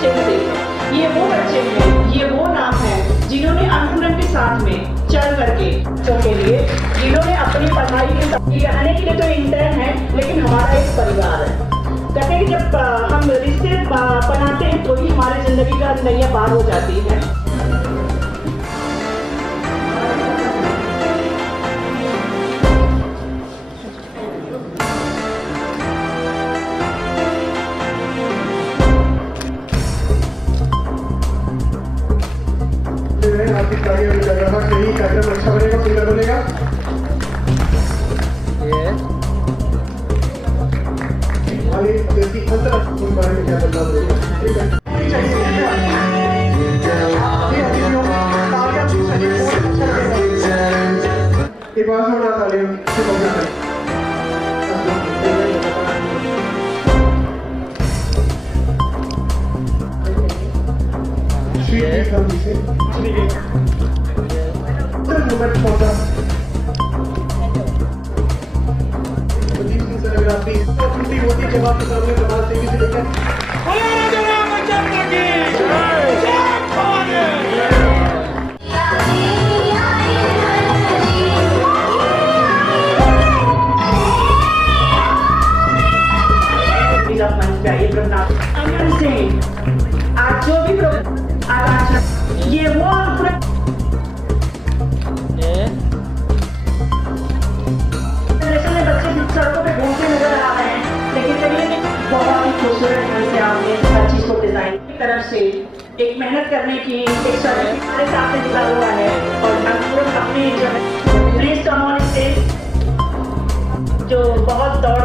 Chain से। ये वो बच्चे हैं, ये वो नाम है जिन्होंने अंकुरन के साथ में चल करके बच्चों के लिए, जिन्होंने अपनी पढ़ाई के रहने के लिए तो इंटर्न है, लेकिन हमारा एक परिवार है। कहते हैं कि जब हम रिश्ते बनाते हैं तो ही हमारी जिंदगी का नैया पार हो जाती है। आपकी तालियां भी लग रहा है, यही कार्यक्रम अच्छा बनेगा, सुंदर बनेगा। बारे में क्या बदलाव होगा, ठीक है? ये बात होना तालियां होती जब आपके सामने कमाल से किसी लेकर आज जो भी ये वो बच्चे सड़कों पे घूमते नजर आ रहे हैं, लेकिन कभी बहुत ही खूबसूरत ढंग से आपने हर चीज को डिजाइन की तरफ से एक मेहनत करने की एक सर्विस हमारे साथ जुड़ा हुआ है। और अंकुरन अपने जो बहुत दौड़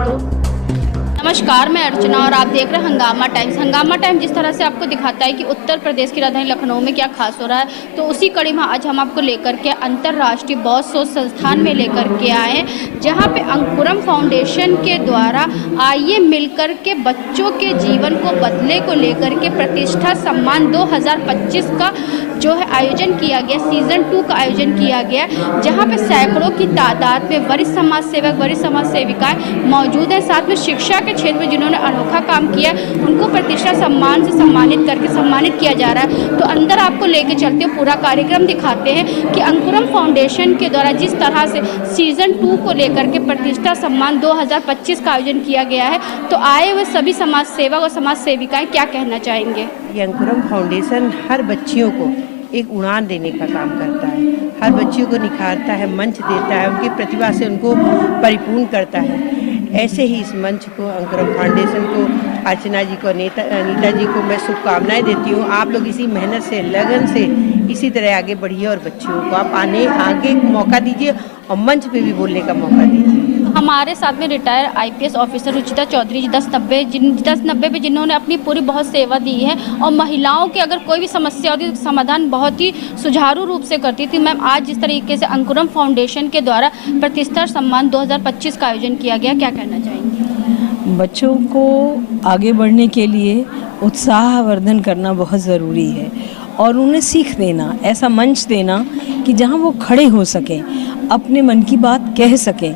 नमस्कार, मैं अर्चना और आप देख रहे हैं हंगामा टाइम्स। हंगामा टाइम जिस तरह से आपको दिखाता है कि उत्तर प्रदेश की राजधानी लखनऊ में क्या खास हो रहा है, तो उसी कड़ी में आज हम आपको लेकर के अंतर्राष्ट्रीय बौद्ध शोध संस्थान में लेकर के आए हैं, जहां पे अंकुरम फाउंडेशन के द्वारा आइए मिलकर के बच्चों के जीवन को बदले को लेकर के प्रतिष्ठा सम्मान 2025 का जो है आयोजन किया गया, सीजन 2 का आयोजन किया गया, जहाँ पे सैकड़ों की तादाद में वरिष्ठ समाज सेवक, वरिष्ठ समाज सेविकाएं मौजूद हैं। साथ में शिक्षा के क्षेत्र में जिन्होंने अनोखा काम किया उनको प्रतिष्ठा सम्मान से सम्मानित करके सम्मानित किया जा रहा है। तो अंदर आपको लेके चलते हुए पूरा कार्यक्रम दिखाते हैं कि अंकुरम फाउंडेशन के द्वारा जिस तरह से सीजन 2 को लेकर के प्रतिष्ठा सम्मान 2025 का आयोजन किया गया है, तो आए हुए सभी समाज सेवक और समाज सेविकाएं क्या कहना चाहेंगे। ये अंकुरम फाउंडेशन हर बच्चियों को एक उड़ान देने का काम करता है, हर बच्चियों को निखारता है, मंच देता है, उनकी प्रतिभा से उनको परिपूर्ण करता है। ऐसे ही इस मंच को, अंकुरम फाउंडेशन को, अर्चना जी को, अनीता जी को मैं शुभकामनाएं देती हूँ। आप लोग इसी मेहनत से, लगन से इसी तरह आगे बढ़िए और बच्चियों को आप आगे मौका दीजिए और मंच पे भी बोलने का मौका दीजिए। हमारे साथ में retire IPS officer Ruchita Chaudhary ji 1090 पे जिन्होंने अपनी पूरी बहुत सेवा दी है और महिलाओं की अगर कोई भी समस्या होती है तो समाधान बहुत ही सुचारू रूप से करती थी। मैम, आज जिस तरीके से अंकुरम फाउंडेशन के द्वारा प्रतिष्ठा सम्मान 2025 का आयोजन किया गया, क्या कहना चाहेंगे। बच्चों को आगे बढ़ने के लिए उत्साहवर्धन करना बहुत ज़रूरी है और उन्हें सीख देना, ऐसा मंच देना कि जहां वो खड़े हो सकें, अपने मन की बात कह सकें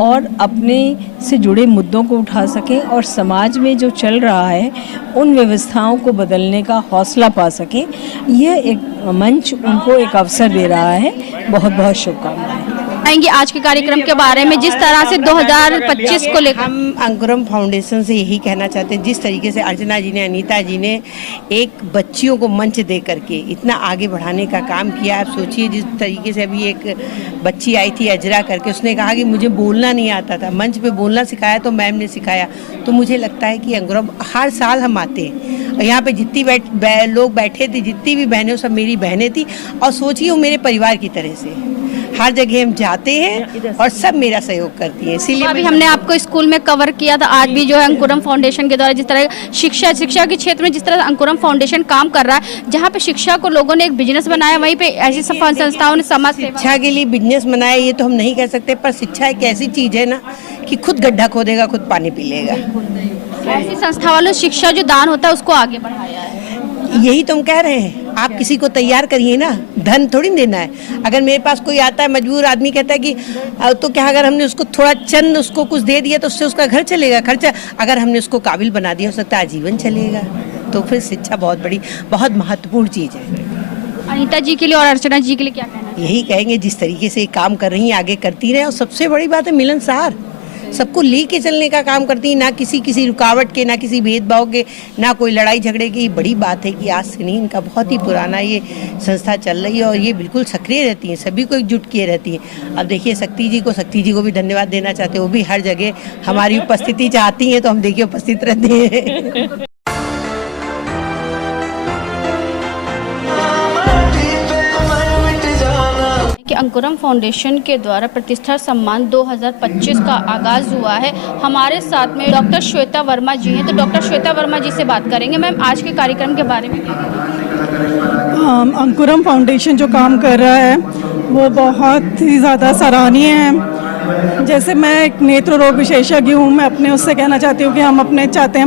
और अपने से जुड़े मुद्दों को उठा सकें और समाज में जो चल रहा है उन व्यवस्थाओं को बदलने का हौसला पा सकें। यह एक मंच उनको एक अवसर दे रहा है। बहुत बहुत शुभकामनाएं। आएंगे आज के कार्यक्रम के बारे में जिस तरह से 2025 को लेकर हम अंकुरम फाउंडेशन से यही कहना चाहते हैं, जिस तरीके से अर्चना जी ने, अनीता जी ने एक बच्चियों को मंच दे करके इतना आगे बढ़ाने का काम किया। आप सोचिए, जिस तरीके से अभी एक बच्ची आई थी अजरा करके, उसने कहा कि मुझे बोलना नहीं आता था, मंच पे बोलना सिखाया तो मैम ने सिखाया। तो मुझे लगता है कि अंकुरम हर साल हम आते हैं, यहाँ पे जितनी लोग बैठे थे, जितनी भी बहनें, सब मेरी बहनें थी और सोचिए वो मेरे परिवार की तरह से हर जगह हम जाते हैं और सब मेरा सहयोग करती है। इसीलिए अभी हमने आपको स्कूल में कवर किया था, आज भी जो है अंकुरम फाउंडेशन के द्वारा जिस तरह शिक्षा के क्षेत्र में जिस तरह अंकुरम फाउंडेशन काम कर रहा है, जहाँ पे शिक्षा को लोगों ने एक बिजनेस बनाया, वहीं पे ऐसी संस्थाओं ने समाज शिक्षा के लिए बिजनेस बनाया, ये तो हम नहीं कह सकते, पर शिक्षा एक ऐसी चीज़ है ना कि खुद गड्ढा खोदेगा, खुद पानी पी लेगा। ऐसी संस्था वालों शिक्षा जो दान होता है उसको आगे बढ़ाया है। यही तो हम कह रहे हैं, आप किसी को तैयार करिए ना, धन थोड़ी देना है। अगर मेरे पास कोई आता है मजबूर आदमी, कहता है कि तो क्या, अगर हमने उसको थोड़ा चंद उसको कुछ दे दिया तो उससे उसका घर चलेगा, खर्चा। अगर हमने उसको काबिल बना दिया, हो सकता है आजीवन चलेगा। तो फिर शिक्षा बहुत महत्वपूर्ण चीज़ है। अनीता जी के लिए और अर्चना जी के लिए क्या कहना है? यही कहेंगे, जिस तरीके से काम कर रही हैं आगे करती रहे। और सबसे बड़ी बात है मिलनसार, सबको लेके चलने का काम करती है, ना किसी रुकावट के, ना किसी भेदभाव के, ना कोई लड़ाई झगड़े की। बड़ी बात है कि आज से नहीं, इनका बहुत ही पुराना ये संस्था चल रही है और ये बिल्कुल सक्रिय रहती हैं, सभी को एकजुट किए रहती हैं। अब देखिए शक्ति जी को भी धन्यवाद देना चाहते हैं, वो भी हर जगह हमारी उपस्थिति चाहती हैं, तो हम देखिए उपस्थित रहते हैं। कि अंकुरम फाउंडेशन के द्वारा प्रतिष्ठा सम्मान 2025 का आगाज हुआ है। हमारे साथ में डॉक्टर श्वेता वर्मा जी हैं, तो डॉक्टर श्वेता वर्मा जी से बात करेंगे। मैम, आज के कार्यक्रम के बारे में क्या कहेंगे? अंकुरम फाउंडेशन जो काम कर रहा है वो बहुत ही ज़्यादा सराहनीय है। जैसे मैं एक नेत्र रोग विशेषज्ञ हूँ, मैं अपने उससे कहना चाहती हूँ कि हम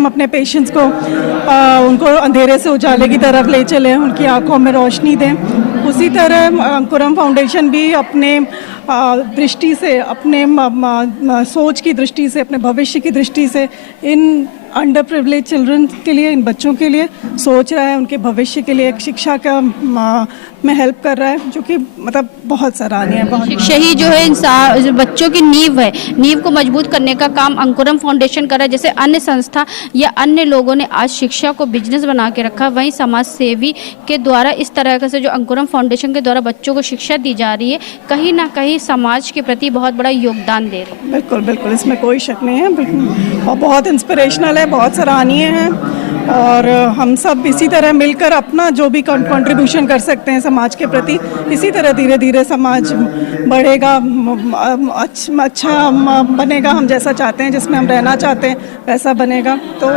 अपने पेशेंट्स को उनको अंधेरे से उजाले की तरफ ले चलें, उनकी आंखों में रोशनी दें। उसी तरह अंकुरम फाउंडेशन भी अपने दृष्टि से, अपने सोच की दृष्टि से, अपने भविष्य की दृष्टि से इन अंडर प्रिविलेज चिल्ड्रन के लिए, इन बच्चों के लिए सोच रहा है, उनके भविष्य के लिए एक शिक्षा का में हेल्प कर रहा है, जो कि मतलब बहुत सराहनीय है। शिक्षा ही जो है इंसान बच्चों की नींव है, नींव को मजबूत करने का काम अंकुरम फाउंडेशन कर रहा है। जैसे अन्य संस्था या अन्य लोगों ने आज शिक्षा को बिजनेस बना के रखा, वहीं समाज सेवी के द्वारा इस तरह से जो अंकुरम फाउंडेशन के द्वारा बच्चों को शिक्षा दी जा रही है, कहीं ना कहीं समाज के प्रति बहुत बड़ा योगदान दे रही है। बिल्कुल बिल्कुल, इसमें कोई शक नहीं है, बिल्कुल। और बहुत इंस्पिरेशनल है, बहुत सराहनीय है। और हम सब इसी तरह मिलकर अपना जो भी कंट्रीब्यूशन कर सकते हैं समाज के प्रति, इसी तरह धीरे धीरे समाज बढ़ेगा, अच्छा बनेगा। हम जैसा चाहते हैं, जिसमें हम रहना चाहते हैं, वैसा बनेगा। तो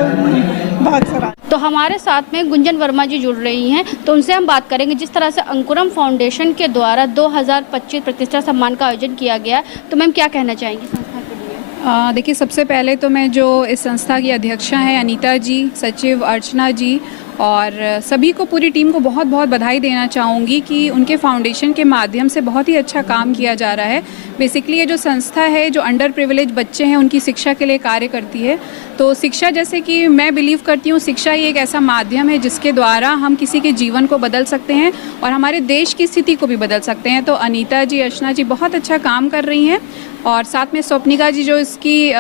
बहुत सारा। तो हमारे साथ में गुंजन वर्मा जी जुड़ रही हैं, तो उनसे हम बात करेंगे। जिस तरह से अंकुरम फाउंडेशन के द्वारा 2025 प्रतिष्ठा सम्मान का आयोजन किया गया, तो मैम क्या कहना चाहेंगी संस्था के लिए? देखिए, सबसे पहले तो मैं जो इस संस्था की अध्यक्षा हैं अनीता जी, सचिव अर्चना जी और सभी को, पूरी टीम को बहुत बहुत बधाई देना चाहूँगी कि उनके फाउंडेशन के माध्यम से बहुत ही अच्छा काम किया जा रहा है। बेसिकली ये जो संस्था है, जो अंडर प्रिविलेज बच्चे हैं उनकी शिक्षा के लिए कार्य करती है। तो शिक्षा, जैसे कि मैं बिलीव करती हूँ, शिक्षा ही एक ऐसा माध्यम है जिसके द्वारा हम किसी के जीवन को बदल सकते हैं और हमारे देश की स्थिति को भी बदल सकते हैं। तो अनीता जी, अर्चना जी बहुत अच्छा काम कर रही हैं और साथ में स्वप्निका जी जो इसकी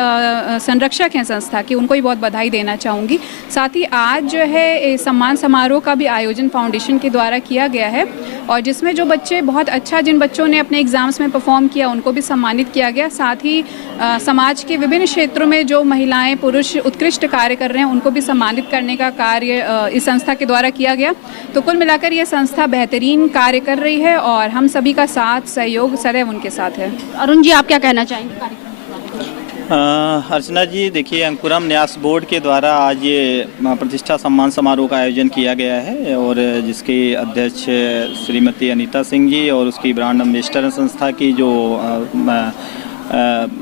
संरक्षक हैं संस्था की, उनको भी बहुत बधाई देना चाहूँगी। साथ ही आज जो है सम्मान समारोह का भी आयोजन फाउंडेशन के द्वारा किया गया है और जिसमें जो बच्चे बहुत अच्छा, जिन बच्चों ने अपने एग्ज़ाम्स में परफॉर्म किया, उनको भी सम्मानित किया गया। साथ ही समाज के विभिन्न क्षेत्रों में जो महिलाएं पुरुष उत्कृष्ट कार्य कर रहे हैं, उनको भी सम्मानित करने का कार्य इस संस्था के द्वारा किया गया। तो कुल मिलाकर ये संस्था बेहतरीन कार्य कर रही है और हम सभी का साथ सहयोग सदैव उनके साथ है। अरुण जी, आप क्या कहना चाहेंगे? अर्चना जी, देखिए, अंकुरम न्यास बोर्ड के द्वारा आज ये प्रतिष्ठा सम्मान समारोह का आयोजन किया गया है और जिसके अध्यक्ष श्रीमती अनीता सिंह जी और उसकी ब्रांड एम्बेसडर संस्था की जो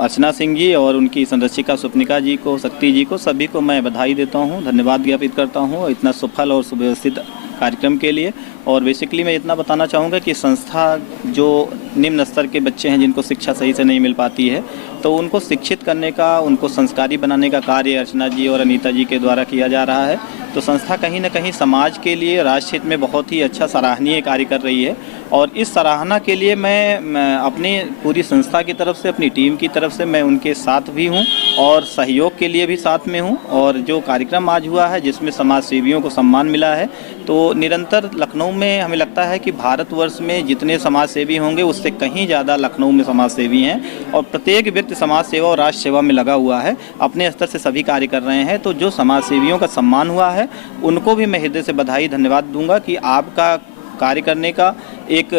अर्चना सिंह जी और उनकी संरक्षिका स्वप्निका जी को, शक्ति जी को, सभी को मैं बधाई देता हूँ, धन्यवाद ज्ञापित करता हूँ इतना सफल और सुव्यवस्थित कार्यक्रम के लिए। और बेसिकली मैं इतना बताना चाहूँगा कि संस्था जो निम्न स्तर के बच्चे हैं जिनको शिक्षा सही से नहीं मिल पाती है, तो उनको शिक्षित करने का, उनको संस्कारी बनाने का कार्य अर्चना जी और अनीता जी के द्वारा किया जा रहा है। तो संस्था कहीं ना कहीं समाज के लिए, राष्ट्र हित में बहुत ही अच्छा सराहनीय कार्य कर रही है और इस सराहना के लिए मैं अपनी पूरी संस्था की तरफ से, अपनी टीम की तरफ से मैं उनके साथ भी हूँ और सहयोग के लिए भी साथ में हूँ। और जो कार्यक्रम आज हुआ है जिसमें समाज सेवियों को सम्मान मिला है, तो निरंतर लखनऊ में हमें लगता है कि भारतवर्ष में जितने समाज सेवी होंगे उससे कहीं ज़्यादा लखनऊ में समाज सेवी हैं और प्रत्येक व्यक्ति समाज सेवा और राष्ट्र सेवा में लगा हुआ है, अपने स्तर से सभी कार्य कर रहे हैं। तो जो समाज सेवियों का सम्मान हुआ है उनको भी मैं हृदय से बधाई, धन्यवाद दूंगा कि आपका कार्य करने का, एक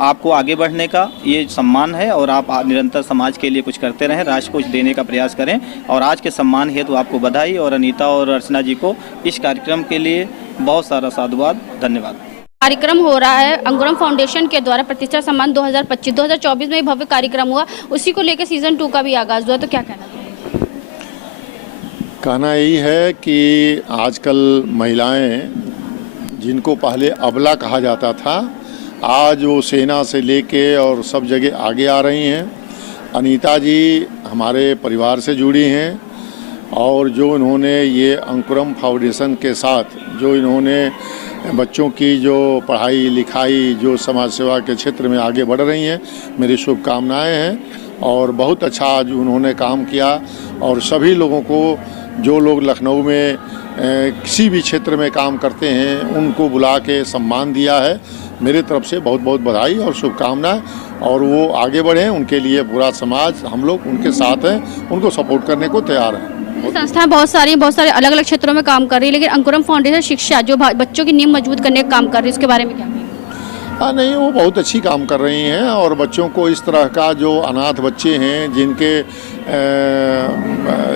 आपको आगे बढ़ने का ये सम्मान है और आप निरंतर समाज के लिए कुछ करते रहें, राष्ट्र को कुछ देने का प्रयास करें। और आज के सम्मान हेतु आपको बधाई और अनीता और अर्चना जी को इस कार्यक्रम के लिए बहुत सारा साधुवाद, धन्यवाद। कार्यक्रम हो रहा है अंकुरम फाउंडेशन के द्वारा प्रतिष्ठा सम्मान 2025, 2024 में भव्य कार्यक्रम हुआ, उसी को लेकर सीजन 2 का भी आगाज हुआ, तो क्या कहना यही है कि आजकल महिलाएं जिनको पहले अबला कहा जाता था, आज वो सेना से लेके और सब जगह आगे आ रही हैं। अनीता जी हमारे परिवार से जुड़ी हैं और जो इन्होंने ये अंकुरम फाउंडेशन के साथ जो इन्होंने बच्चों की जो पढ़ाई लिखाई जो समाज सेवा के क्षेत्र में आगे बढ़ रही हैं, मेरी शुभकामनाएं हैं। और बहुत अच्छा आज उन्होंने काम किया और सभी लोगों को जो लोग लखनऊ में किसी भी क्षेत्र में काम करते हैं उनको बुला के सम्मान दिया है। मेरी तरफ से बहुत बहुत बधाई और शुभकामनाएं और वो आगे बढ़ें, उनके लिए पूरा समाज हम लोग उनके साथ हैं, उनको सपोर्ट करने को तैयार हैं। संस्थाएं बहुत सारी हैं, बहुत सारे अलग अलग क्षेत्रों में काम कर रही है, लेकिन अंकुरम फाउंडेशन शिक्षा जो बच्चों की नींव मजबूत करने का काम कर रही है, उसके बारे में क्या कहेंगे? हाँ नहीं, वो बहुत अच्छी काम कर रही हैं और बच्चों को इस तरह का जो अनाथ बच्चे हैं जिनके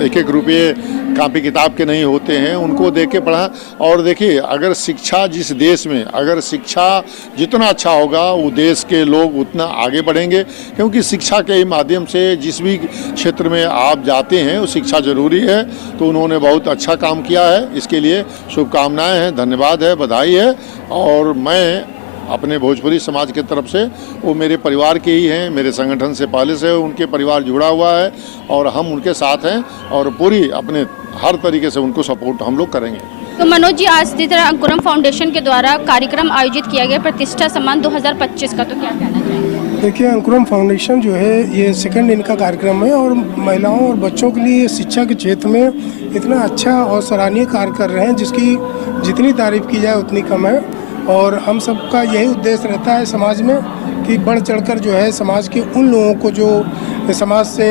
एक एक रुपये कापी किताब के नहीं होते हैं, उनको देख के पढ़ा। और देखिए, अगर शिक्षा जिस देश में अगर शिक्षा जितना अच्छा होगा वो देश के लोग उतना आगे बढ़ेंगे, क्योंकि शिक्षा के माध्यम से जिस भी क्षेत्र में आप जाते हैं वो शिक्षा ज़रूरी है। तो उन्होंने बहुत अच्छा काम किया है, इसके लिए शुभकामनाएं हैं, धन्यवाद है, बधाई है। और मैं अपने भोजपुरी समाज के तरफ से, वो मेरे परिवार के ही हैं, मेरे संगठन से पहले से उनके परिवार जुड़ा हुआ है और हम उनके साथ हैं और पूरी अपने हर तरीके से उनको सपोर्ट हम लोग करेंगे। तो मनोज जी, आज इसी तरह अंकुरम फाउंडेशन के द्वारा कार्यक्रम आयोजित किया गया प्रतिष्ठा सम्मान 2025 का, तो क्या कहना चाहेंगे? देखिए, अंकुरम फाउंडेशन जो है ये सेकंड इनका कार्यक्रम है और महिलाओं और बच्चों के लिए शिक्षा के क्षेत्र में इतना अच्छा और सराहनीय कार्य कर रहे हैं जिसकी जितनी तारीफ की जाए उतनी कम है। और हम सबका यही उद्देश्य रहता है समाज में कि बढ़ चढ़कर जो है समाज के उन लोगों को जो समाज से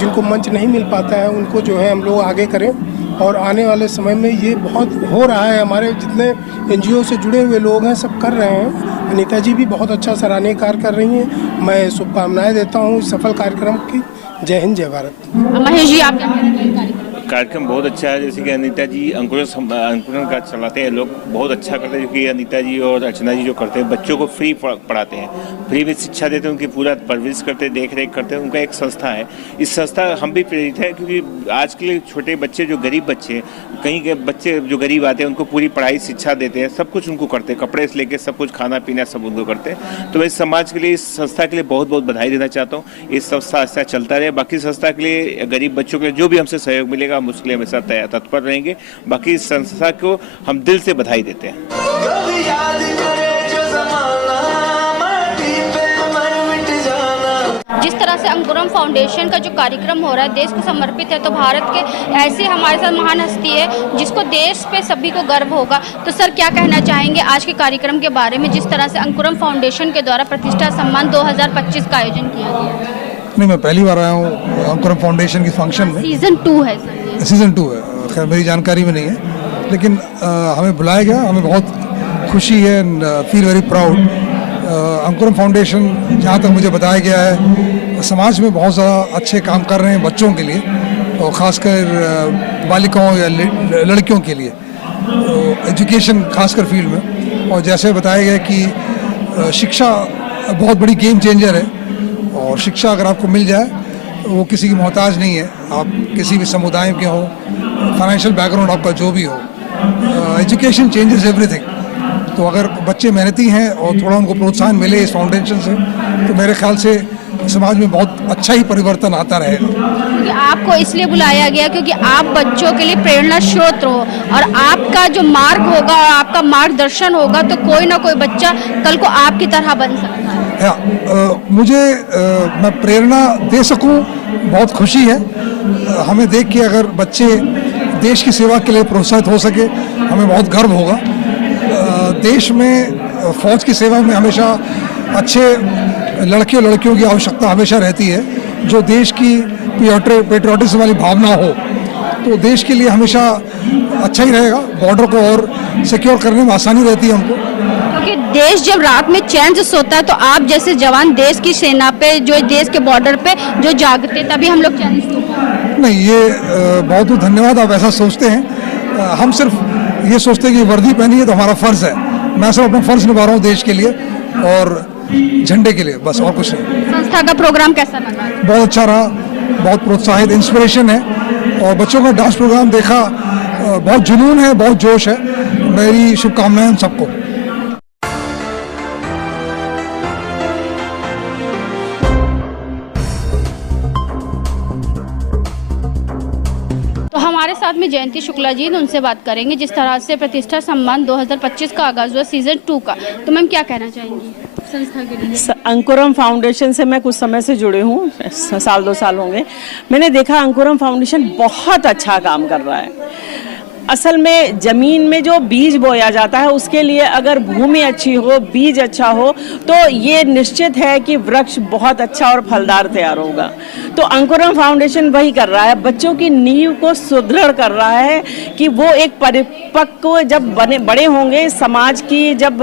जिनको मंच नहीं मिल पाता है उनको जो है हम लोग आगे करें। और आने वाले समय में ये बहुत हो रहा है, हमारे जितने एनजीओ से जुड़े हुए लोग हैं सब कर रहे हैं। अनीता जी भी बहुत अच्छा सराहनीय कार्य कर रही हैं। मैं शुभकामनाएं देता हूँ इस सफल कार्यक्रम की। जय हिंद, जय भारत। महेश जी, आप क्या कहेंगे? कार्यक्रम बहुत अच्छा है। जैसे कि अनीता जी अंकुरन का चलाते हैं, लोग बहुत अच्छा करते हैं। क्योंकि अनीता जी और अर्चना जी जो करते हैं, बच्चों को फ्री पढ़ाते हैं, फ्री में शिक्षा देते हैं, उनकी पूरा परवरिश करते हैं, देख रेख करते हैं। उनका एक संस्था है, इस संस्था हम भी प्रेरित है क्योंकि आज के लिए छोटे बच्चे जो गरीब बच्चे, कहीं के बच्चे जो गरीब आते हैं उनको पूरी पढ़ाई शिक्षा देते हैं, सब कुछ उनको करते हैं, कपड़े से लेकर सब कुछ, खाना पीना सब उनको करते हैं। तो मैं इस समाज के लिए, इस संस्था के लिए बहुत बहुत बधाई देना चाहता हूँ। इस संस्था ऐसा चलता रहे। बाकी संस्था के लिए, गरीब बच्चों के लिए जो भी हमसे सहयोग मिलेगा हम उसके लिए हमेशा तत्पर रहेंगे। बाकी इस संस्था को हम दिल से बधाई देते हैं। जिस तरह से अंकुरम फाउंडेशन का जो कार्यक्रम हो रहा है देश को समर्पित है, तो भारत के ऐसी हमारे साथ महान हस्ती है जिसको देश पे सभी को गर्व होगा। तो सर, क्या कहना चाहेंगे आज के कार्यक्रम के बारे में, जिस तरह से अंकुरम फाउंडेशन के द्वारा प्रतिष्ठा सम्मान 2025 का आयोजन किया गया? नहीं, मैं पहली बार आया हूँ अंकुरम फाउंडेशन की फंक्शन में। सीजन 2 है सर। सीजन 2 है, खैर मेरी जानकारी में नहीं है, लेकिन हमें बुलाया गया, हमें बहुत खुशी है, फील वेरी प्राउड। अंकुरम फाउंडेशन, जहाँ तक मुझे बताया गया है, समाज में बहुत ज़्यादा अच्छे काम कर रहे हैं बच्चों के लिए और ख़ासकर बालिकाओं या लड़कियों के लिए, एजुकेशन खासकर फील्ड में। और जैसे बताया गया कि शिक्षा बहुत बड़ी गेम चेंजर है और शिक्षा अगर आपको मिल जाए, वो किसी की मोहताज नहीं है। आप किसी भी समुदाय के हो, फाइनेंशियल बैकग्राउंड आपका जो भी हो, एजुकेशन चेंजेस एवरीथिंग। तो अगर बच्चे मेहनती हैं और थोड़ा उनको प्रोत्साहन मिले इस फाउंडेशन से, तो मेरे ख्याल से समाज में बहुत अच्छा ही परिवर्तन आता रहेगा। क्योंकि आपको इसलिए बुलाया गया क्योंकि आप बच्चों के लिए प्रेरणा स्रोत हो और आपका जो मार्ग होगा और आपका मार्गदर्शन होगा, तो कोई ना कोई बच्चा कल को आपकी तरह बन सकता है। मुझे मैं प्रेरणा दे सकूं, बहुत खुशी है। हमें देख के अगर बच्चे देश की सेवा के लिए प्रोत्साहित हो सके, हमें बहुत गर्व होगा। देश में फौज की सेवा में हमेशा अच्छे लड़के और लड़कियों की आवश्यकता हमेशा रहती है, जो देश की पेट्रियोटिज्म वाली भावना हो, तो देश के लिए हमेशा अच्छा ही रहेगा। बॉर्डर को और सिक्योर करने में आसानी रहती है हमको, क्योंकि देश जब रात में चैन से सोता है तो आप जैसे जवान देश की सेना पे, जो देश के बॉर्डर पे जो जागते, तभी हम लोग चैन से सोते हैं। नहीं, ये बहुत बहुत धन्यवाद, आप ऐसा सोचते हैं। हम सिर्फ ये सोचते हैं कि वर्दी पहनी है तो हमारा फ़र्ज़ है। मैं सिर्फ अपना फ़र्ज़ निभा रहा हूँ देश के लिए और झंडे के लिए, बस और कुछ नहीं। संस्था का प्रोग्राम कैसा लगा? बहुत अच्छा रहा, बहुत प्रोत्साहित, इंस्पिरेशन है। और बच्चों का डांस प्रोग्राम देखा, बहुत जुनून है, बहुत जोश है। मेरी शुभकामनाएं हम सबको। तो हमारे साथ में जयंती शुक्ला जी, उनसे बात करेंगे। जिस तरह से प्रतिष्ठा सम्मान 2025 का आगाज हुआ सीजन 2 का, तो मैम क्या कहना चाहेंगी संस्था के लिए? अंकुरम फाउंडेशन से मैं कुछ समय से जुड़े हूँ, साल 2 साल होंगे। मैंने देखा अंकुरम फाउंडेशन बहुत अच्छा काम कर रहा है। असल में ज़मीन में जो बीज बोया जाता है उसके लिए अगर भूमि अच्छी हो, बीज अच्छा हो, तो ये निश्चित है कि वृक्ष बहुत अच्छा और फलदार तैयार होगा। तो अंकुरम फाउंडेशन वही कर रहा है, बच्चों की नींव को सुदृढ़ कर रहा है कि वो एक परिपक्व जब बड़े होंगे, समाज की जब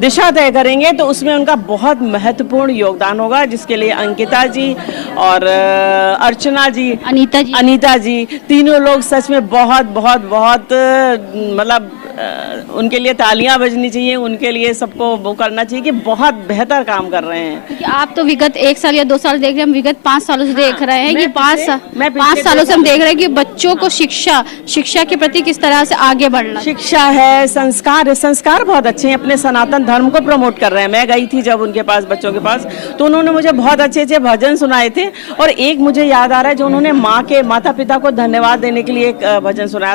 दिशा तय करेंगे, तो उसमें उनका बहुत महत्वपूर्ण योगदान होगा, जिसके लिए अंकिता जी और अर्चना जी, अनीता जी तीनों लोग सच में बहुत मतलब उनके लिए तालियां बजनी चाहिए, उनके लिए सबको वो करना चाहिए कि बहुत बेहतर काम कर रहे हैं। क्योंकि आप तो विगत 1 साल या 2 साल देख रहे हैं, हम विगत 5 सालों से देख रहे हैं कि 5 सालों से हम देख रहे हैं कि बच्चों को शिक्षा के प्रति किस तरह से आगे बढ़ना। शिक्षा है, संस्कार है, संस्कार बहुत अच्छे हैं, अपने सनातन धर्म को प्रमोट कर रहे हैं। मैं गई थी जब उनके पास, बच्चों के पास, तो उन्होंने मुझे बहुत अच्छे अच्छे भजन सुनाए थे। और एक मुझे याद आ रहा है जो उन्होंने माता पिता को धन्यवाद देने के लिए एक भजन सुनाया।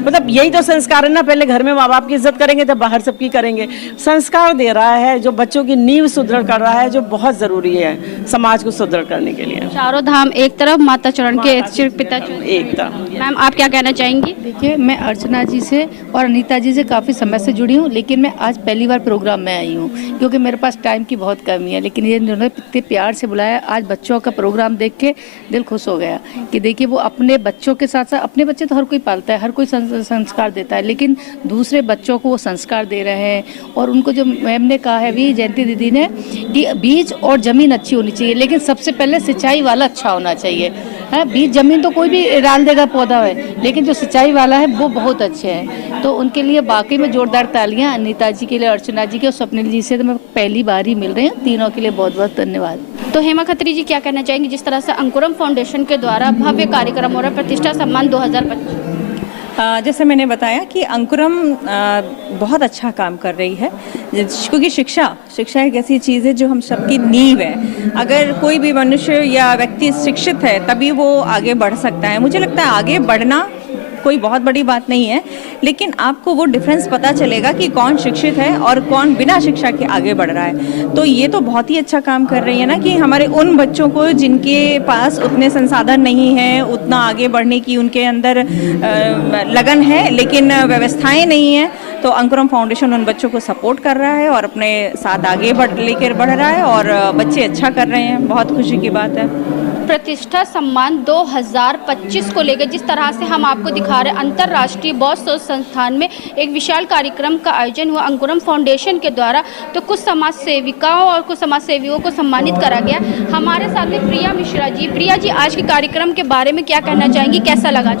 मतलब यही तो संस्कार है ना, पहले घर में माँ बाप की इज्जत करेंगे तब बाहर सबकी करेंगे। संस्कार दे रहा है जो बच्चों की नींव सुदृढ़ कर रहा है, जो बहुत जरूरी है समाज को सुदृढ़ करने के लिए। चारों धाम एक तरफ, माता चरण के पिता एक तरफ। मैम आप क्या कहना चाहेंगी? देखिए, मैं अर्चना जी से और अनीता जी से काफ़ी समय से जुड़ी हूँ, लेकिन मैं आज पहली बार प्रोग्राम में आई हूँ क्योंकि मेरे पास टाइम की बहुत कमी है। लेकिन ये उन्होंने इतने प्यार से बुलाया, आज बच्चों का प्रोग्राम देख के दिल खुश हो गया कि देखिए वो अपने बच्चों के साथ साथ, अपने बच्चे तो हर कोई पालता है, हर कोई संस्कार देता है, लेकिन दूसरे बच्चों को वो संस्कार दे रहे हैं। और उनको जो मैम ने कहा है भी, जयंती दीदी ने, कि बीज और ज़मीन अच्छी होनी चाहिए, लेकिन सबसे पहले सिंचाई वाला अच्छा होना चाहिए। है बीज ज़मीन तो कोई भी डाल देगा पौधा है, लेकिन जो सिंचाई वाला है वो बहुत अच्छे हैं। तो उनके लिए बाकी में जोरदार तालियां अनीता जी के लिए, अर्चना जी के और स्वप्निल जी से तो मैं पहली बार ही मिल रही हूँ। तीनों के लिए बहुत बहुत धन्यवाद। तो हेमा खत्री जी क्या कहना चाहेंगी जिस तरह से अंकुरम फाउंडेशन के द्वारा भव्य कार्यक्रम हो रहा है प्रतिष्ठा सम्मान 2025? जैसे मैंने बताया कि अंकुरम बहुत अच्छा काम कर रही है, क्योंकि शिक्षा एक ऐसी चीज़ है जो हम सबकी नींव है। अगर कोई भी मनुष्य या व्यक्ति शिक्षित है तभी वो आगे बढ़ सकता है। मुझे लगता है आगे बढ़ना कोई बहुत बड़ी बात नहीं है, लेकिन आपको वो डिफरेंस पता चलेगा कि कौन शिक्षित है और कौन बिना शिक्षा के आगे बढ़ रहा है। तो ये तो बहुत ही अच्छा काम कर रही है ना, कि हमारे उन बच्चों को जिनके पास उतने संसाधन नहीं हैं, उतना आगे बढ़ने की उनके अंदर लगन है लेकिन व्यवस्थाएं नहीं है, तो अंकुरम फाउंडेशन उन बच्चों को सपोर्ट कर रहा है और अपने साथ आगे लेकर बढ़ रहा है और बच्चे अच्छा कर रहे हैं। बहुत खुशी की बात है। प्रतिष्ठा सम्मान 2025 को लेकर जिस तरह से हम आपको दिखा रहे हैं, अंतर्राष्ट्रीय बौद्ध शोध संस्थान में एक विशाल कार्यक्रम का आयोजन हुआ अंकुरम फाउंडेशन के द्वारा। तो कुछ समाज सेविकाओं और कुछ समाज सेवियों को सम्मानित करा गया। हमारे साथ में प्रिया मिश्रा जी। प्रिया जी, आज के कार्यक्रम के बारे में क्या कहना चाहेंगी, कैसा लगा?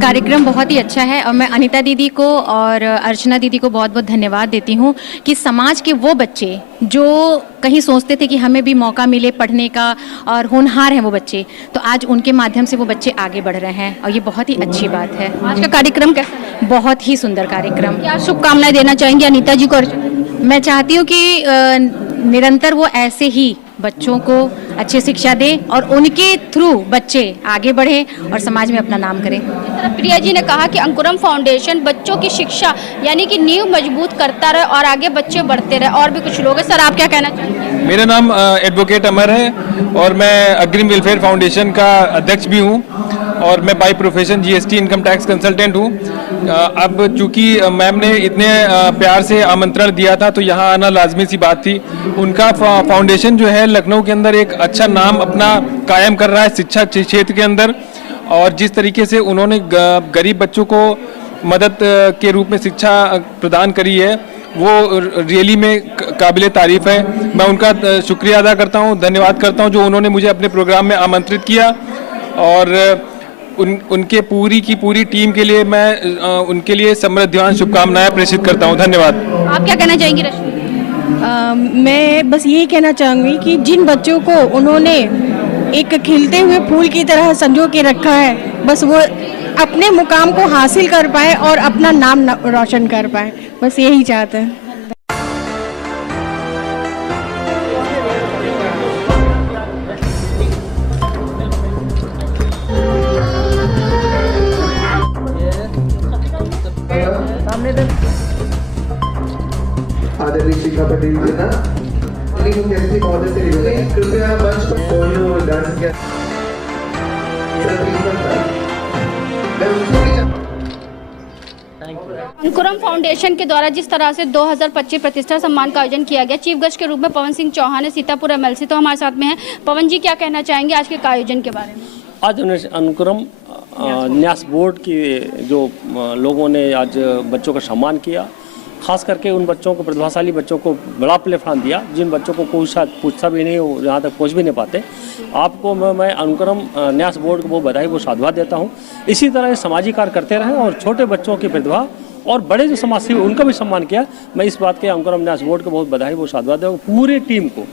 कार्यक्रम बहुत ही अच्छा है और मैं अनीता दीदी को और अर्चना दीदी को बहुत बहुत धन्यवाद देती हूँ कि समाज के वो बच्चे जो कहीं सोचते थे कि हमें भी मौका मिले पढ़ने का और होनहार हैं वो बच्चे, तो आज उनके माध्यम से वो बच्चे आगे बढ़ रहे हैं और ये बहुत ही अच्छी बात है। आज का कार्यक्रम कैसा? बहुत ही सुंदर कार्यक्रम। क्या शुभकामनाएं देना चाहेंगे अनीता जी को? मैं चाहती हूँ कि निरंतर वो ऐसे ही बच्चों को अच्छी शिक्षा दें और उनके थ्रू बच्चे आगे बढ़ें और समाज में अपना नाम करें। प्रिया जी ने कहा कि अंकुरम फाउंडेशन बच्चों की शिक्षा यानी कि नींव मजबूत करता रहे और आगे बच्चे बढ़ते रहे। और भी कुछ लोग हैं, सर आप क्या कहना चाहेंगे? मेरा नाम एडवोकेट अमर है और मैं अग्रिम वेलफेयर फाउंडेशन का अध्यक्ष भी हूँ और मैं by profession GST income tax consultant हूँ। अब चूंकि मैम ने इतने प्यार से आमंत्रण दिया था तो यहाँ आना लाजमी सी बात थी। उनका फाउंडेशन जो है लखनऊ के अंदर एक अच्छा नाम अपना कायम कर रहा है शिक्षा क्षेत्र के अंदर, और जिस तरीके से उन्होंने गरीब बच्चों को मदद के रूप में शिक्षा प्रदान करी है वो रियली में काबिले तारीफ़ है। मैं उनका शुक्रिया अदा करता हूँ, धन्यवाद करता हूँ जो उन्होंने मुझे अपने प्रोग्राम में आमंत्रित किया, और उनके पूरी की पूरी टीम के लिए मैं उनके लिए समृद्धिवान शुभकामनाएं प्रेषित करता हूं। धन्यवाद। आप क्या कहना चाहेंगी रश्मि? मैं बस यही कहना चाहूँगी कि जिन बच्चों को उन्होंने एक खिलते हुए फूल की तरह संजो के रखा है, बस वो अपने मुकाम को हासिल कर पाए और अपना नाम रोशन कर पाए, बस यही चाहते हैं। आदरणीय शिक्षा पटेल जी ना मुखर्जी महोदय से निवेदन है, कृपया मंच पर कोई डांस किया अंकुरम फाउंडेशन के द्वारा जिस तरह से 2025 प्रतिष्ठा सम्मान का आयोजन किया गया, चीफ गेस्ट के रूप में पवन सिंह चौहान है, सीतापुर एमएलसी तो हमारे साथ में है। पवन जी, क्या कहना चाहेंगे आज के आयोजन के बारे में? आज अनुक्रम न्यास बोर्ड की जो लोगों ने आज बच्चों का सम्मान किया, खास करके उन बच्चों को, प्रतिभाशाली बच्चों को बड़ा प्लेटफॉर्म दिया जिन बच्चों को कोई शायद पूछता भी नहीं हो, यहाँ तक पहुँच भी नहीं पाते। आपको मैं अनुक्रम न्यास बोर्ड को बहुत बधाई, वो साधुवाद देता हूँ। इसी तरह सामाजिक कार्य करते रहें और छोटे बच्चों की प्रतिभा और बड़े जो समाज सेवी उनका भी सम्मान किया। मैं इस बात के अनुक्रम न्यास बोर्ड को बहुत बधाई, वो साधुवाद देता हूँ। पूरे टीम को,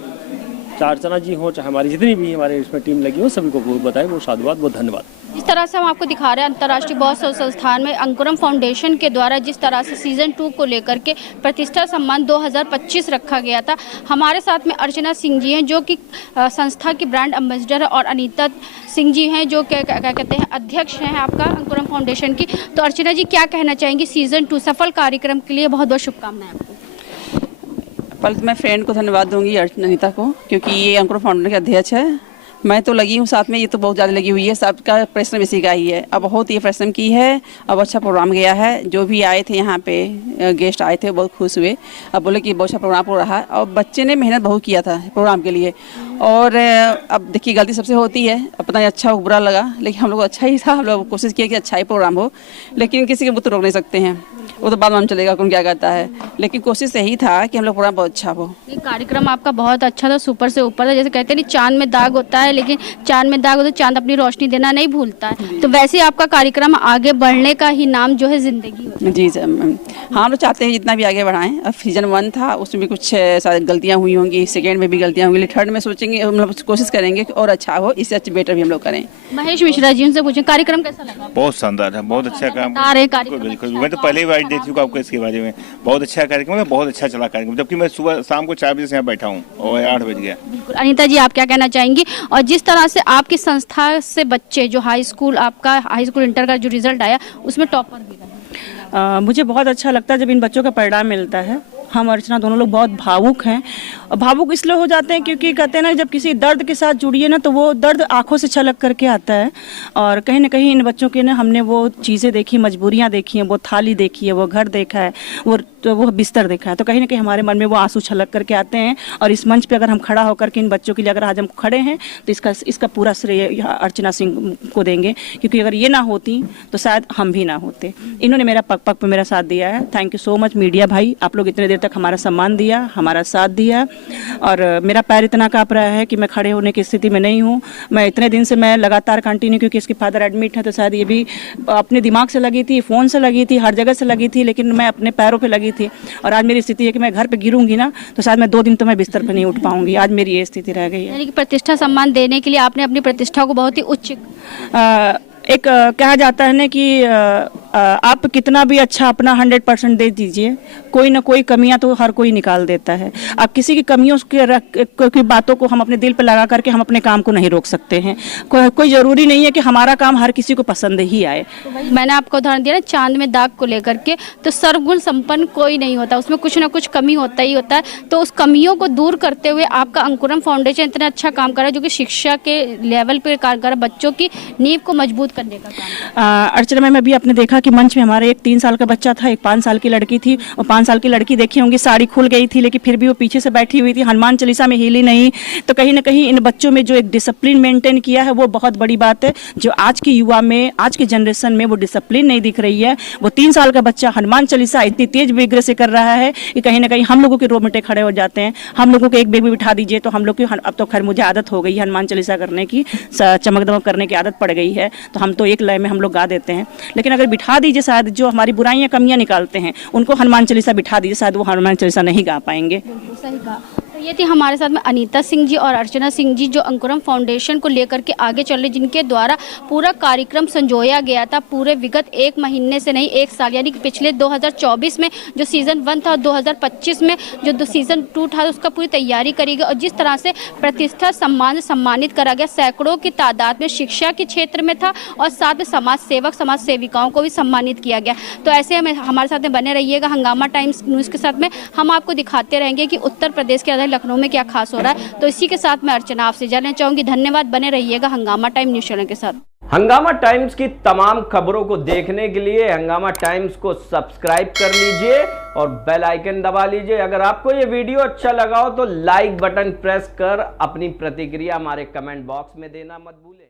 चाहे अर्चना जी हो, चाहे हमारी जितनी भी हमारे इसमें टीम लगी हो, सभी को बहुत बधाई, बहुत साधुवाद, बहुत धन्यवाद। जिस तरह से हम आपको दिखा रहे हैं अंतर्राष्ट्रीय बौद्ध संस्थान में अंकुरम फाउंडेशन के द्वारा जिस तरह से सीजन 2 को लेकर के प्रतिष्ठा सम्मान 2025 रखा गया था। हमारे साथ में अर्चना सिंह जी हैं जो कि संस्था की ब्रांड एम्बेसडर है और अनीता सिंह जी हैं जो क्या कहते हैं अध्यक्ष हैं आपका अंकुरम फाउंडेशन की। तो अर्चना जी, क्या कहना चाहेंगी सीजन 2 सफल कार्यक्रम के लिए? बहुत बहुत शुभकामनाएं आपको। पहले मैं फ्रेंड को धन्यवाद दूंगी अनीता को, क्योंकि ये अंकुरम फाउंडेशन के अध्यक्ष है। मैं तो लगी हूँ साथ में, ये तो बहुत ज़्यादा लगी हुई है, सबका परिश्रम इसी का ही है। अब बहुत ये परिश्रम की है, अब अच्छा प्रोग्राम गया है। जो भी आए थे यहाँ पे गेस्ट आए थे बहुत खुश हुए, अब बोले कि बहुत अच्छा प्रोग्राम हो रहा है। और बच्चे ने मेहनत बहुत किया था प्रोग्राम के लिए। और अब देखिए गलती सबसे होती है, पता नहीं अच्छा बुरा लगा, लेकिन हम लोग अच्छा ही था। हम लोग कोशिश किया कि अच्छा ही प्रोग्राम हो, लेकिन किसी को तो रोक नहीं सकते हैं, वो तो बाद में चलेगा कौन क्या कहता है। लेकिन कोशिश यही था कि हम लोग प्रोग्राम बहुत अच्छा हो। ये कार्यक्रम आपका बहुत अच्छा था, सुपर से ऊपर था। जैसे कहते हैं चांद में दाग होता है, लेकिन चांद में दाग हो तो चांद अपनी रोशनी देना नहीं भूलता है। तो वैसे आपका कार्यक्रम आगे बढ़ने का ही नाम जो है जिंदगी होती है। जी सर, हाँ हम लोग चाहते हैं जितना भी आगे बढ़ाएं। अब सीजन 1 था, उसमें भी कुछ गलतियाँ हुई होंगी, सेकेंड में भी गलतियाँ होंगी, थर्ड में सोचेंगे, हम लोग कोशिश करेंगे और अच्छा हो, इससे अच्छे बेटर भी हम लोग करें। महेश मिश्रा जी, उनसे पूछें कार्यक्रम कैसा लगा? बहुत शानदार है, बहुत अच्छा काम। बिल्कुल, मैं तो पहले ही बाइट दे चुका आपको इसके बारे में। बहुत अच्छा कार्यक्रम है, बहुत अच्छा चला कार्यक्रम, जबकि मैं सुबह शाम को 4 बजे से यहाँ बैठा हूँ और 8 बज गया। अनीता जी, आप क्या कहना चाहेंगी? और जिस तरह से आपकी संस्था से बच्चे जो हाई स्कूल इंटर का जो रिजल्ट आया उसमें टॉपर भी रहे, मुझे बहुत अच्छा लगता है जब इन बच्चों का परिणाम मिलता है। हम अर्चना दोनों लोग बहुत भावुक हैं। भावुक इसलिए हो जाते हैं क्योंकि कहते हैं ना, जब किसी दर्द के साथ जुड़िए ना तो वो दर्द आंखों से छलक करके आता है। और कहीं ना कहीं इन बच्चों के ना हमने वो चीज़ें देखी, मजबूरियां देखी हैं, वो थाली देखी है, वो घर देखा है, वो बिस्तर देखा है। तो कहीं ना कहीं हमारे मन में वो आंसू छलक करके आते हैं। और इस मंच पर अगर हम खड़ा होकर के इन बच्चों के लिए अगर आज हम खड़े हैं तो इसका पूरा श्रेय अर्चना सिंह को देंगे, क्योंकि अगर ये ना होती तो शायद हम भी ना होते। इन्होंने मेरा पग पग पे मेरा साथ दिया है। Thank you so much media भाई, आप लोग इतने देर तक हमारा सम्मान दिया, हमारा साथ दिया। और मेरा पैर इतना काँप रहा है कि मैं खड़े होने की स्थिति में नहीं हूँ। मैं इतने दिन से मैं लगातार कंटिन्यू, क्योंकि इसके फादर एडमिट है तो शायद ये भी अपने दिमाग से लगी थी, फ़ोन से लगी थी, हर जगह से लगी थी, लेकिन मैं अपने पैरों पे लगी थी। और आज मेरी स्थिति है कि मैं घर पे गिरूंगी ना तो शायद मैं 2 दिन तो मैं बिस्तर पे नहीं उठ पाऊंगी। आज मेरी ये स्थिति रह गई है। यानी कि प्रतिष्ठा सम्मान देने के लिए आपने अपनी प्रतिष्ठा को बहुत ही उच्च एक कहा जाता है ना कि आप कितना भी अच्छा अपना 100% दे दीजिए, कोई ना कोई कमियां तो हर कोई निकाल देता है। अब किसी की कमियों की बातों को हम अपने दिल पर लगा करके हम अपने काम को नहीं रोक सकते हैं। कोई ज़रूरी नहीं है कि हमारा काम हर किसी को पसंद ही आए। तो मैंने आपको उदाहरण दिया ना चांद में दाग को लेकर के, तो सर्वगुण संपन्न कोई नहीं होता, उसमें कुछ ना कुछ कमी होता ही होता है। तो उस कमियों को दूर करते हुए आपका अंकुरम फाउंडेशन इतना अच्छा काम कर रहा है, जो कि शिक्षा के लेवल पर कार्य कर रहा है, बच्चों की नींव को मजबूत करने का काम। अर्चना मैम, अभी आपने देखा कि मंच में हमारे एक 3 साल का बच्चा था, एक 5 साल की लड़की थी। और 5 साल की लड़की देखी होंगी, साड़ी खुल गई थी, लेकिन फिर भी वो पीछे से बैठी हुई थी, हनुमान चालीसा में हिली नहीं। तो कहीं ना कहीं इन बच्चों में जो एक डिसिप्लिन मेंटेन किया है वो बहुत बड़ी बात है। जो आज की युवा में, आज के जनरेशन में वो डिसिप्लिन नहीं दिख रही है। वो 3 साल का बच्चा हनुमान चालीसा इतनी तेज बेग से कर रहा है कि कहीं ना कहीं हम लोगों के रोंगटे खड़े हो जाते हैं। हम लोगों को एक बेग में बिठा दीजिए तो हम लोग की, अब तो खैर मुझे आदत हो गई है हनुमान चालीसा करने की, चमक दमक करने की आदत पड़ गई है, तो हम तो एक लय में हम लोग गा देते हैं। लेकिन अगर बिठा दीजिए, शायद जो हमारी बुराइयां कमियां निकालते हैं उनको हनुमान चालीसा बिठा दीजिए, शायद वो हनुमान चालीसा नहीं गा पाएंगे। सही कहा। ये थी हमारे साथ में अनीता सिंह जी और अर्चना सिंह जी, जो अंकुरम फाउंडेशन को लेकर के आगे चल रहे, जिनके द्वारा पूरा कार्यक्रम संजोया गया था पूरे विगत 1 महीने से नहीं 1 साल, यानी कि पिछले 2024 में जो सीज़न 1 था और 2025 में जो सीज़न 2 था उसका पूरी तैयारी करी गई। और जिस तरह से प्रतिष्ठा सम्मान सम्मानित करा गया, सैकड़ों की तादाद में शिक्षा के क्षेत्र में था और साथ में समाज सेवक समाज सेविकाओं को भी सम्मानित किया गया। तो ऐसे हमें हमारे साथ में बने रहिएगा हंगामा टाइम्स न्यूज़ के साथ में, हम आपको दिखाते रहेंगे कि उत्तर प्रदेश के राजधानी लखनऊ में क्या खास हो रहा है। तो इसी के साथ मैं अर्चना आपसे जानना चाहूंगी। धन्यवाद, बने रहिएगा हंगामा टाइम न्यूज़ चैनल के साथ। हंगामा टाइम्स की तमाम खबरों को देखने के लिए हंगामा टाइम्स को सब्सक्राइब कर लीजिए और बेल आइकन दबा लीजिए। अगर आपको ये वीडियो अच्छा लगा हो तो लाइक बटन प्रेस कर अपनी प्रतिक्रिया हमारे कमेंट बॉक्स में देना मत भूलें।